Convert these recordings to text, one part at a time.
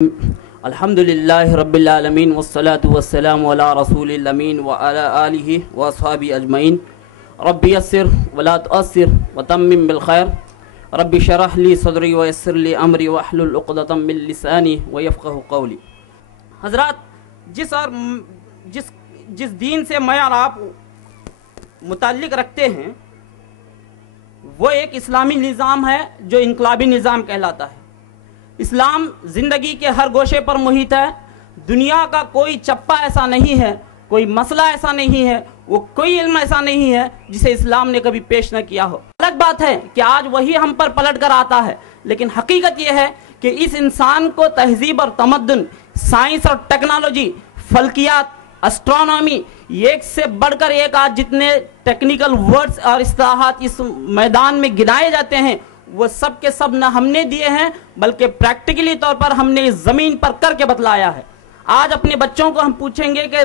الحمدللہ رب العالمین والصلاة والسلام علی رسول الامین وعلی آلہ واصحابہ اجمعین رب یسر ولا تؤثر وتمم بالخیر رب شرح لی صدری ویسر لی امری واحلل عقدۃ من لسانی ویفقہوا قولی۔ حضرات، جس دین سے میں اور آپ متعلق رکھتے ہیں وہ ایک اسلامی نظام ہے جو انقلابی نظام کہلاتا ہے۔ اسلام زندگی کے ہر گوشے پر محیط ہے۔ دنیا کا کوئی چپا ایسا نہیں ہے، کوئی مسئلہ ایسا نہیں ہے، وہ کوئی علم ایسا نہیں ہے جسے اسلام نے کبھی پیش نہ کیا ہو۔ الگ بات ہے کہ آج وہی ہم پر پلٹ کر آتا ہے، لیکن حقیقت یہ ہے کہ اس انسان کو تہذیب اور تمدن، سائنس اور ٹیکنالوجی، فلکیات، اسٹرانومی، ایک سے بڑھ کر ایک آج جتنے ٹیکنیکل ورڈز اور اصطلاحات اس میدان میں گنائے جاتے ہیں وہ سب کے سب نہ ہم نے دیے ہیں بلکہ پریکٹیکلی طور پر ہم نے اس زمین پر کر کے بتلایا ہے۔ آج اپنے بچوں کو ہم پوچھیں گے کہ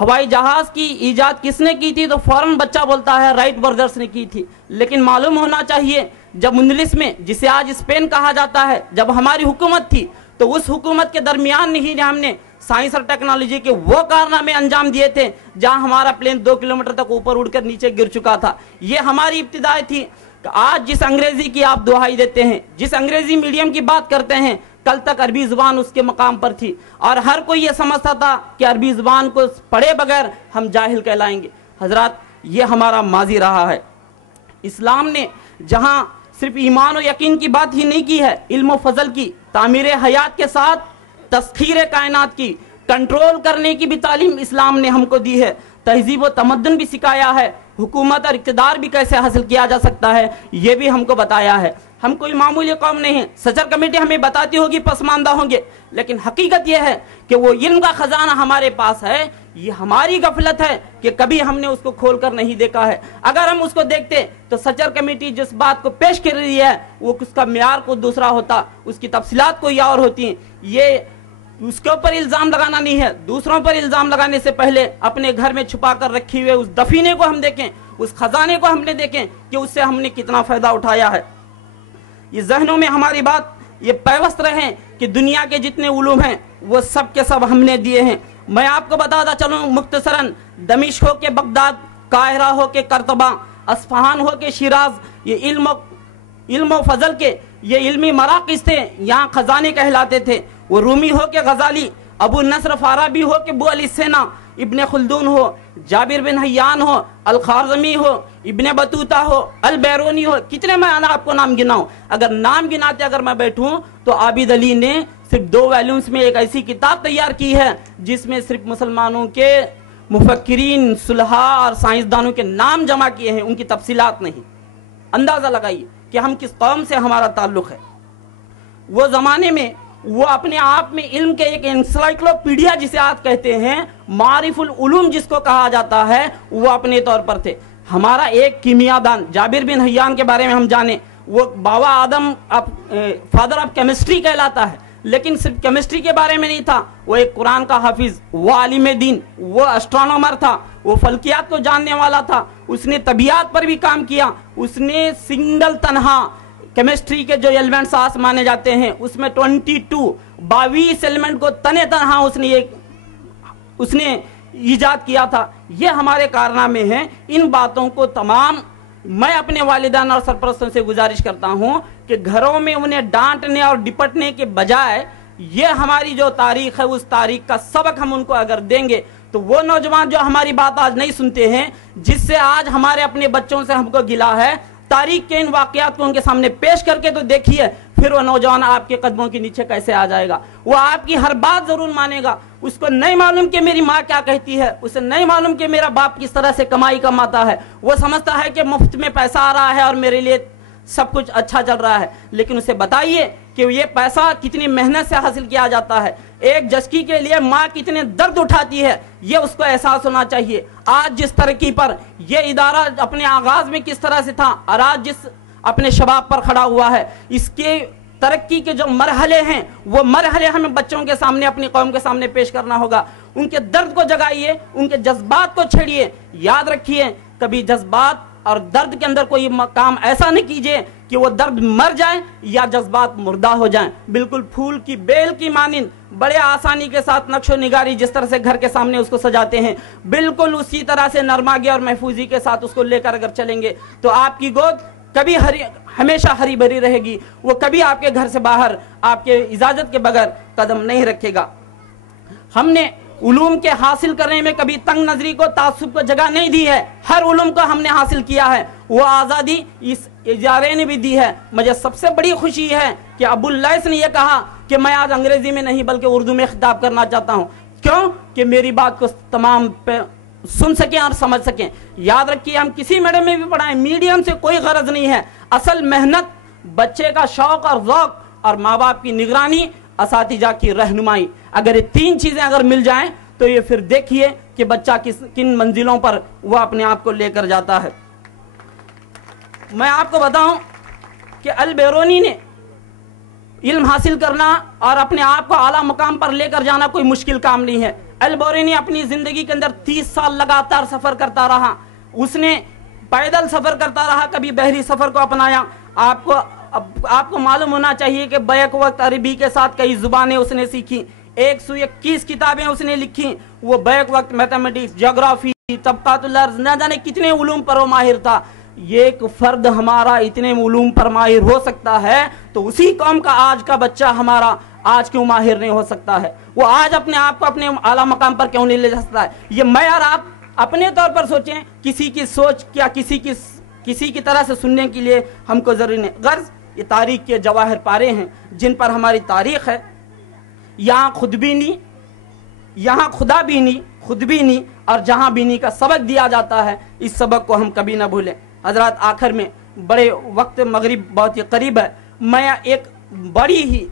ہوائی جہاز کی ایجاد کس نے کی تھی تو فوراً بچہ بولتا ہے رائٹ برادرز نے کی تھی، لیکن معلوم ہونا چاہیے جب 19 میں، جسے آج اسپین کہا جاتا ہے، جب ہماری حکومت تھی تو اس حکومت کے درمیان نہیں ہم نے سائنس اور ٹیکنالوجی کے وہ کارنامے انجام دیے تھے جہاں ہمارا پلین 2 کلومیٹر تک اوپر اڑ کر نیچے گر چکا تھا۔ یہ ہماری ابتدائیں تھی۔ آج جس انگریزی کی آپ دہائی دیتے ہیں، جس انگریزی میڈیم کی بات کرتے ہیں، کل تک عربی زبان اس کے مقام پر تھی اور ہر کوئی یہ سمجھتا تھا کہ عربی زبان کو پڑھے بغیر ہم جاہل کہلائیں گے۔ حضرات، یہ ہمارا ماضی رہا ہے۔ اسلام نے جہاں صرف ایمان و یقین کی بات ہی نہیں کی ہے، علم و فضل کی، تعمیر حیات کے ساتھ تسخیر کائنات کی، کنٹرول کرنے کی بھی تعلیم اسلام نے ہم کو دی ہے، تہذیب و تمدن بھی سکھایا ہے، حکومت اور اقتدار بھی کیسے حاصل کیا جا سکتا ہے یہ بھی ہم کو بتایا ہے۔ ہم کوئی معمولی قوم نہیں ہیں۔ سچر کمیٹی ہمیں بتاتی ہوگی پسماندہ ہوں گے، لیکن حقیقت یہ ہے کہ وہ علم کا خزانہ ہمارے پاس ہے۔ یہ ہماری غفلت ہے کہ کبھی ہم نے اس کو کھول کر نہیں دیکھا ہے۔ اگر ہم اس کو دیکھتے تو سچر کمیٹی جس بات کو پیش کر رہی ہے وہ اس کا معیار کو دوسرا ہوتا، اس کی تفصیلات کوئی اور ہوتی ہیں۔ یہ اس کے اوپر الزام لگانا نہیں ہے، دوسروں پر الزام لگانے سے پہلے اپنے گھر میں چھپا کر رکھی ہوئے اس دفینے کو ہم دیکھیں، اس خزانے کو ہم نے دیکھیں کہ اس سے ہم نے کتنا فائدہ اٹھایا ہے۔ یہ ذہنوں میں ہماری بات یہ پیوست رہیں کہ دنیا کے جتنے علوم ہیں وہ سب کے سب ہم نے دیے ہیں۔ میں آپ کو بتاتا چلوں مختصراً، دمشق ہو کے بغداد، قاہرہ ہو کے قرطبہ، اصفہان ہو کے شیراز، یہ علم و فضل کے یہ علمی مراکز تھے، یہاں خزانے کہلاتے تھے۔ وہ رومی ہو کے غزالی، ابو نصر فارابی ہو کہ ابو علی سینا، ابن خلدون ہو، جابر بن حیان ہو، الخارزمی ہو، ابن بطوطہ ہو، البیرونی ہو، کتنے میں آپ کو نام گناؤں؟ اگر نام گناتے اگر میں بیٹھوں تو عابد علی نے صرف 2 والیومز میں ایک ایسی کتاب تیار کی ہے جس میں صرف مسلمانوں کے مفکرین، صلحاء اور سائنسدانوں کے نام جمع کیے ہیں، ان کی تفصیلات نہیں۔ اندازہ لگائیے کہ ہم کس قوم سے ہمارا تعلق ہے۔ وہ زمانے میں وہ اپنے آپ میں علم کے ایک انسائکلوپیڈیا جسے آج کہتے ہیں، معارف العلوم جس کو کہا جاتا ہے، وہ اپنے طور پر تھے۔ ہمارا ایک کیمیا دان جابر بن حیان کے بارے میں ہم جانیں، وہ بابا آدم فادر آف کیمسٹری کہلاتا ہے، لیکن صرف کیمسٹری کے بارے میں نہیں تھا، وہ ایک قرآن کا حافظ، وہ عالم دین، وہ اسٹرانومر تھا، وہ فلکیات کو جاننے والا تھا، اس نے طبیعت پر بھی کام کیا، اس نے سنگل تنہا کیمسٹری کے جو ایلیمنٹس آس مانے جاتے ہیں اس میں 22 ایلیمنٹ کو تنے تنہا اس نے ایجاد کیا تھا۔ یہ ہمارے کارنامے ہیں۔ ان باتوں کو تمام میں اپنے والدین اور سرپرستوں سے گزارش کرتا ہوں کہ گھروں میں انہیں ڈانٹنے اور ڈپٹنے کے بجائے یہ ہماری جو تاریخ ہے اس تاریخ کا سبق ہم ان کو اگر دیں گے تو وہ نوجوان جو ہماری بات آج نہیں سنتے ہیں، جس سے آج ہمارے اپنے بچوں سے ہم کو گلا ہے، تاریخ کے ان واقعات کو ان کے سامنے پیش کر کے تو دیکھیے، پھر وہ نوجوان آپ کے قدموں کے نیچے کیسے آ جائے گا۔ وہ آپ کی ہر بات ضرور مانے گا۔ اس کو نہیں معلوم کہ میری ماں کیا کہتی ہے، اسے نہیں معلوم کہ میرا باپ کس طرح سے کمائی کماتا ہے۔ وہ سمجھتا ہے کہ مفت میں پیسہ آ رہا ہے اور میرے لیے سب کچھ اچھا چل رہا ہے، لیکن اسے بتائیے کہ یہ پیسہ کتنی محنت سے حاصل کیا جاتا ہے، ایک جچکی کے لیے ماں کتنے درد اٹھاتی ہے، یہ اس کو احساس ہونا چاہیے۔ آج جس ترقی پر یہ ادارہ اپنے آغاز میں کس طرح سے تھا اور آج جس اپنے شباب پر کھڑا ہوا ہے، اس کے ترقی کے جو مرحلے ہیں وہ مرحلے ہمیں بچوں کے سامنے، اپنی قوم کے سامنے پیش کرنا ہوگا۔ ان کے درد کو جگائیے، ان کے جذبات کو چھیڑیے۔ یاد رکھیے، کبھی جذبات اور درد کے اندر کوئی کام ایسا نہیں کیجئے کہ وہ درد مر جائے یا جذبات مردہ ہو جائیں. بالکل پھول کی بیل کی مانند بڑے آسانی کے ساتھ نقش و نگاری جس طرح سے گھر کے سامنے اس کو سجاتے ہیں, بالکل اسی طرح سے نرماگی اور محفوظی کے ساتھ اس کو لے کر اگر چلیں گے تو آپ کی گود کبھی ہمیشہ ہری بھری رہے گی. وہ کبھی آپ کے گھر سے باہر آپ کے اجازت کے بغیر قدم نہیں رکھے گا. ہم نے علوم کے حاصل کرنے میں کبھی تنگ نظری کو تعصب کو جگہ نہیں دی ہے. ہر علوم کو ہم نے حاصل کیا ہے. وہ آزادی اس ادارے نے بھی دی ہے. مجھے سب سے بڑی خوشی ہے کہ ابو اللیث نے یہ کہا کہ میں آج انگریزی میں نہیں بلکہ اردو میں خطاب کرنا چاہتا ہوں. کیوں کہ میری بات کو تمام پہ سن سکیں اور سمجھ سکیں. یاد رکھیے ہم کسی میڈیم میں بھی پڑھائیں, میڈیم سے کوئی غرض نہیں ہے. اصل محنت, بچے کا شوق اور ذوق اور ماں باپ کی نگرانی, اساتذہ کی رہنمائی, اگر یہ تین چیزیں اگر مل جائیں تو یہ پھر دیکھیے کہ بچہ کن منزلوں پر وہ اپنے آپ کو لے کر جاتا ہے. میں آپ کو بتاؤں کہ البیرونی نے علم حاصل کرنا اور اپنے آپ کو اعلیٰ مقام پر لے کر جانا کوئی مشکل کام نہیں ہے. البیرونی اپنی زندگی کے اندر 30 سال لگاتار سفر کرتا رہا. اس نے پیدل سفر کرتا رہا, کبھی بحری سفر کو اپنایا. آپ کو معلوم ہونا چاہیے کہ بیک وقت عربی کے ساتھ کئی زبانیں اس نے سیکھی, 121 کتابیں اس نے لکھی. وہ بیک وقت میتھمیٹکس, جغرافی, طبقات الارض, نہ جانے کتنے علوم پر وہ ماہر تھا. یہ ایک فرد ہمارا اتنے علوم پر ماہر ہو سکتا ہے تو اسی قوم کا آج کا بچہ ہمارا آج کیوں ماہر نہیں ہو سکتا ہے؟ وہ آج اپنے آپ کو اپنے اعلیٰ مقام پر کیوں نہیں لے سکتا ہے؟ یہ میں اور آپ اپنے طور پر سوچیں, کسی کی سوچ کیا کسی کی طرح سے سننے کے لیے ہم کو ضروری نہیں. غرض یہ تاریخ کے جواہر پارے ہیں جن پر ہماری تاریخ ہے. یہاں خودبینی, یہاں خدا بینی, خودبینی اور جہاں بینی کا سبق دیا جاتا ہے. اس سبق کو ہم کبھی نہ بھولیں. حضرات آخر میں, بڑے وقت مغرب بہت ہی قریب ہے, میں ایک بڑی ہی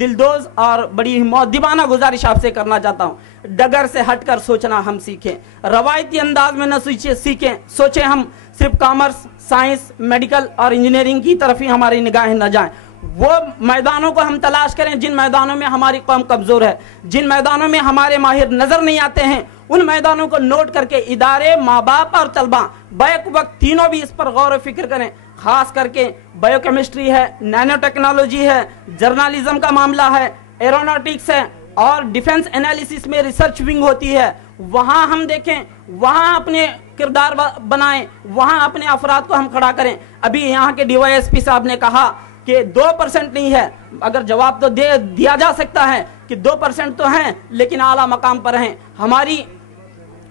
دلدوز اور بڑی ہی مؤدبانہ گزارش آپ سے کرنا چاہتا ہوں. ڈگر سے ہٹ کر سوچنا ہم سیکھیں, روایتی انداز میں نہ سیکھیں. سوچیں ہم صرف کامرس, سائنس, میڈیکل اور انجینئرنگ کی طرف ہی ہماری نگاہیں نہ جائیں. وہ میدانوں کو ہم تلاش کریں جن میدانوں میں ہماری قوم کمزور ہے, جن میدانوں میں ہمارے ماہر نظر نہیں آتے ہیں. ان میدانوں کو نوٹ کر کے ادارے, ماں باپ اور طلباء بیک وقت تینوں بھی اس پر غور و فکر کریں. خاص کر کے بایو کیمسٹری ہے, نینو ٹیکنالوجی ہے, جرنالزم کا معاملہ ہے, ایروناٹکس ہے اور ڈیفنس انالیسس میں ریسرچ ونگ ہوتی ہے. وہاں ہم دیکھیں, وہاں اپنے کردار بنائیں, وہاں اپنے افراد کو ہم کھڑا کریں. ابھی یہاں کے DYSP صاحب نے کہا کہ 2% نہیں ہے. اگر جواب تو دیا جا سکتا ہے کہ 2% تو ہیں لیکن اعلیٰ مقام پر ہیں.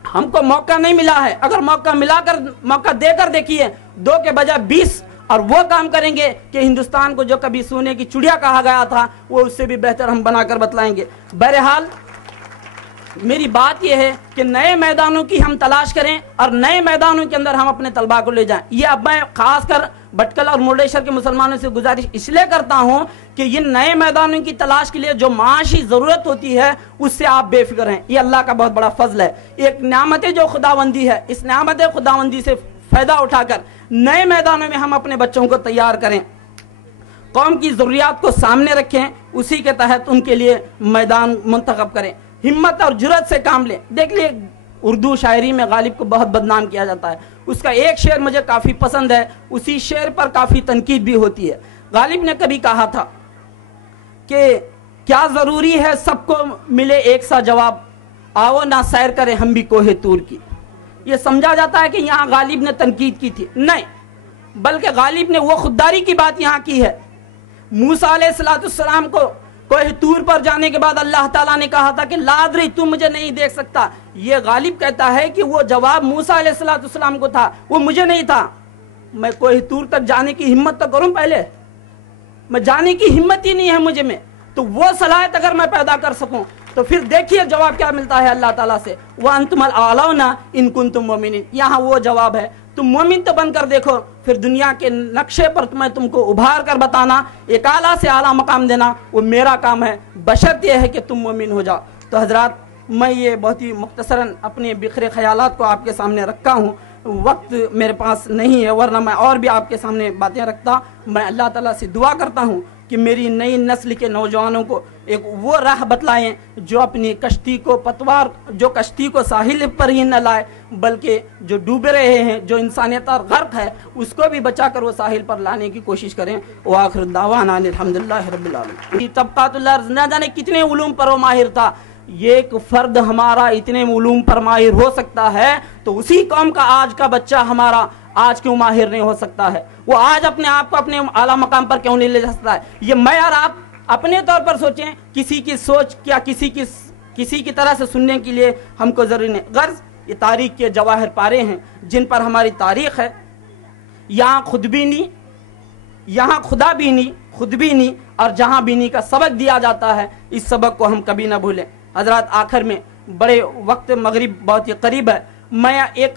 ہم کو موقع نہیں ملا ہے. اگر موقع دے کر دیکھیے, 2 کے بجائے 20 اور وہ کام کریں گے کہ ہندوستان کو جو کبھی سونے کی چڑیا کہا گیا تھا وہ اس سے بھی بہتر ہم بنا کر بتلائیں گے. بہرحال میری بات یہ ہے کہ نئے میدانوں کی ہم تلاش کریں اور نئے میدانوں کے اندر ہم اپنے طلباء کو لے جائیں. یہ اب میں خاص کر بٹکل اور مردیشور کے مسلمانوں سے گزارش اس لیے کرتا ہوں کہ یہ نئے میدانوں کی تلاش کے لیے جو معاشی ضرورت ہوتی ہے اس سے آپ بے فکر ہیں. یہ اللہ کا بہت بڑا فضل ہے, ایک نعمت جو خداوندی ہے. اس نعمت خداوندی سے فائدہ اٹھا کر نئے میدانوں میں ہم اپنے بچوں کو تیار کریں, قوم کی ضروریات کو سامنے رکھیں, اسی کے تحت ان کے لیے میدان منتخب کریں. ہمت اور جرأت سے کام لیں. دیکھ لیے اردو شاعری میں غالب کو بہت بدنام کیا جاتا ہے. اس کا ایک شعر مجھے کافی پسند ہے, اسی شعر پر کافی تنقید بھی ہوتی ہے. غالب نے کبھی کہا تھا کہ کیا ضروری ہے سب کو ملے ایک سا جواب, آؤ نہ سیر کریں ہم بھی کوہ طور کی. یہ سمجھا جاتا ہے کہ یہاں غالب نے تنقید کی تھی, نہیں, بلکہ غالب نے وہ خودداری کی بات یہاں کی ہے. موسیٰ علیہ السلام کو کوہ طور پر جانے کے بعد اللہ تعالیٰ نے کہا تھا کہ لا ادری, تم مجھے نہیں دیکھ سکتا. یہ غالب کہتا ہے کہ وہ جواب موسیٰ علیہ السلام کو تھا, وہ مجھے نہیں تھا. میں کوہ طور تک جانے کی ہمت تو کروں پہلے, میں جانے کی ہمت ہی نہیں ہے مجھے میں, تو وہ صلاحیت اگر میں پیدا کر سکوں تو پھر دیکھیے جواب کیا ملتا ہے اللہ تعالیٰ سے, وَأَنْتُمُ الْأَعْلَوْنَ إِن كُنتُم مُؤْمِنِينَ. یہاں وہ جواب ہے, تم مومن تو بن کر دیکھو, پھر دنیا کے نقشے پر میں تم کو ابھار کر بتانا, ایک اعلیٰ سے اعلیٰ مقام دینا, وہ میرا کام ہے, بشرط یہ ہے کہ تم مومن ہو جاؤ. تو حضرات میں یہ بہت ہی مختصراً اپنے بکھرے خیالات کو آپ کے سامنے رکھا ہوں. وقت میرے پاس نہیں ہے ورنہ میں اور بھی آپ کے سامنے باتیں رکھتا. میں اللہ تعالیٰ سے دعا کرتا ہوں کہ میری نئی نسل کے نوجوانوں کو ایک وہ راہ بتلائیں جو اپنی کشتی کو پتوار جو کشتی کو ساحل پر ہی نہ لائے بلکہ جو ڈوب رہے ہیں جو انسانیت اور غرق ہے اس کو بھی بچا کر وہ ساحل پر لانے کی کوشش کریں. وآخر دعوانا الحمدللہ رب العالمین. طبقات اللہ نہ جانے کتنے علوم پر وہ ماہر تھا. یہ ایک فرد ہمارا اتنے علوم پر ماہر ہو سکتا ہے تو اسی قوم کا آج کا بچہ ہمارا آج کیوں ماہر نہیں ہو سکتا ہے؟ وہ آج اپنے آپ کو اپنے اعلیٰ مقام پر کیوں نہیں لے جا سکتا ہے؟ یہ میں اور آپ اپنے طور پر سوچیں. کسی کی سوچ کیا کسی کی طرح سے سننے کے لیے ہم کو ضروری نہیں. غرض یہ تاریخ کے جواہر پارے ہیں جن پر ہماری تاریخ ہے. یہاں خودبینی یہاں خدا بینی خودبینی اور جہاں بینی کا سبق دیا جاتا ہے. اس سبق کو ہم کبھی نہ بھولیں. حضرات آخر میں بڑے وقت مغرب بہت ہی قریب ہے. میں ایک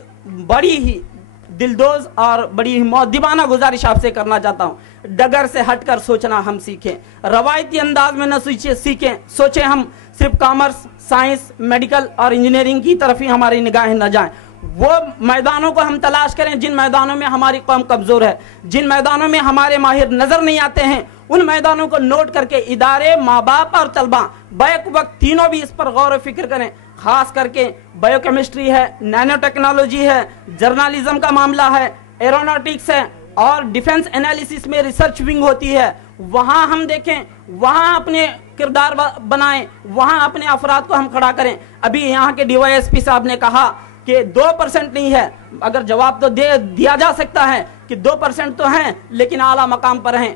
بڑی ہی دلدوز اور بڑی ہی مؤدبانہ گزارش آپ سے کرنا چاہتا ہوں. ڈگر سے ہٹ کر سوچنا ہم سیکھیں. روایتی انداز میں نہ سوچیں ہم صرف کامرس سائنس میڈیکل اور انجینئرنگ کی طرف ہی ہماری نگاہیں نہ جائیں. وہ میدانوں کو ہم تلاش کریں جن میدانوں میں ہماری قوم کمزور ہے, جن میدانوں میں ہمارے ماہر نظر نہیں آتے ہیں. ان میدانوں کو نوٹ کر کے ادارے ماں باپ اور طلباء بیک وقت تینوں بھی اس پر غور و فکر کریں. خاص کر کے بایو کیمسٹری ہے, نینو ٹیکنالوجی ہے, جرنالزم کا معاملہ ہے, ایروناٹکس ہے اور ڈیفنس انالیسس میں ریسرچ ونگ ہوتی ہے. وہاں ہم دیکھیں, وہاں اپنے کردار بنائیں, وہاں اپنے افراد کو ہم کھڑا کریں. ابھی یہاں کے ڈی وائی ایس پی صاحب نے کہا کہ 2% نہیں ہے. اگر جواب تو دیا جا سکتا ہے کہ 2% تو ہیں لیکن اعلیٰ مقام پر ہیں.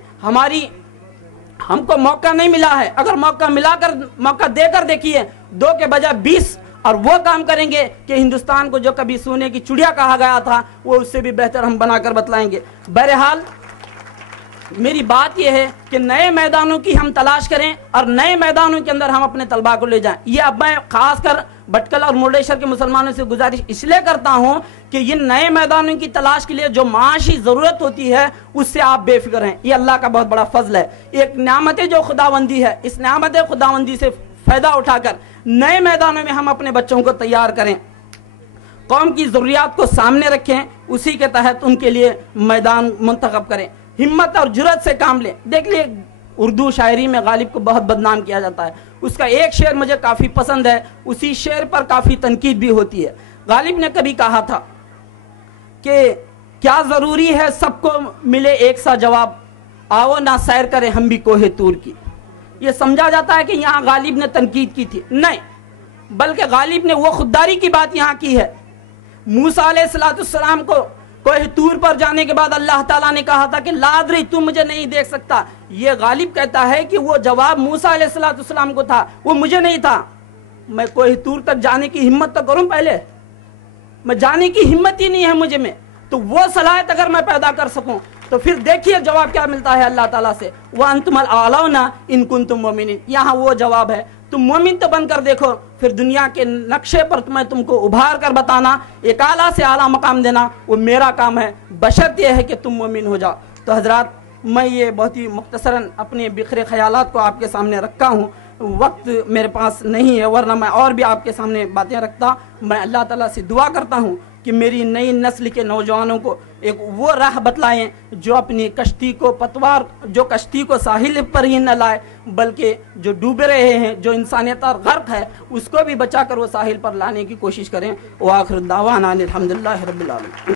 ہم کو موقع نہیں ملا ہے. اگر موقع دے کر دیکھیے 2 کے بجائے 20 اور وہ کام کریں گے کہ ہندوستان کو جو کبھی سونے کی چڑیا کہا گیا تھا وہ اس سے بھی بہتر ہم بنا کر بتلائیں گے. بہرحال میری بات یہ ہے کہ نئے میدانوں کی ہم تلاش کریں اور نئے میدانوں کے اندر ہم اپنے طلباء کو لے جائیں. یہ اب میں خاص کر بٹکل اور مردیشر کے مسلمانوں سے گزارش اس لیے کرتا ہوں کہ یہ نئے میدانوں کی تلاش کے لیے جو معاشی ضرورت ہوتی ہے اس سے آپ بے فکر ہیں. یہ اللہ کا بہت بڑا فضل ہے, ایک نعمت جو خداوندی ہے. اس نعمت خداوندی سے فائدہ اٹھا کر نئے میدانوں میں ہم اپنے بچوں کو تیار کریں, قوم کی ضروریات کو سامنے رکھیں, اسی کے تحت ان کے لیے میدان منتخب کریں. ہمت اور جرأت سے کام لیں. دیکھ لیے اردو شاعری میں غالب کو بہت بدنام کیا جاتا ہے. اس کا ایک شعر مجھے کافی پسند ہے, اسی شعر پر کافی تنقید بھی ہوتی ہے. غالب نے کبھی کہا تھا کہ کیا ضروری ہے سب کو ملے ایک سا جواب, آؤ نہ سیر کریں ہم بھی کوہ طور کی. یہ سمجھا جاتا ہے کہ یہاں غالب نے تنقید کی تھی, نہیں بلکہ غالب نے وہ خودداری کی بات یہاں کی ہے. موسیٰ علیہ السلام کو کوہ طور پر جانے کے بعد اللہ تعالیٰ نے کہا تھا کہ لا ادری تم مجھے نہیں دیکھ سکتا. یہ غالب کہتا ہے کہ وہ جواب موسیٰ علیہ السلام کو تھا, وہ مجھے نہیں تھا. میں کوہ طور تک جانے کی ہمت تو کروں, پہلے میں جانے کی ہمت ہی نہیں ہے مجھے میں, تو وہ صلاحیت اگر میں پیدا کر سکوں تو پھر دیکھیے جواب کیا ملتا ہے اللہ تعالیٰ سے, وَأَنْتُمُ الْأَعْلَوْنَ إِن كُنتُم مُؤْمِنِينَ. یہاں وہ جواب ہے, تم مومن تو بن کر دیکھو, پھر دنیا کے نقشے پر میں تم کو ابھار کر بتانا, ایک اعلیٰ سے اعلیٰ مقام دینا وہ میرا کام ہے, بشرط یہ ہے کہ تم مومن ہو جاؤ. تو حضرات میں یہ بہت ہی مختصراً اپنے بکھرے خیالات کو آپ کے سامنے رکھا ہوں. وقت میرے پاس نہیں ہے ورنہ میں اور بھی آپ کے سامنے باتیں رکھتا. میں اللہ تعالیٰ سے دعا کرتا ہوں کہ میری نئی نسل کے نوجوانوں کو ایک وہ راہ بتلائیں جو اپنی کشتی کو ساحل پر ہی نہ لائے بلکہ جو ڈوب رہے ہیں جو انسانیت اور غرق ہے اس کو بھی بچا کر وہ ساحل پر لانے کی کوشش کریں. وآخر دعوانا الحمدللہ رب العالمین.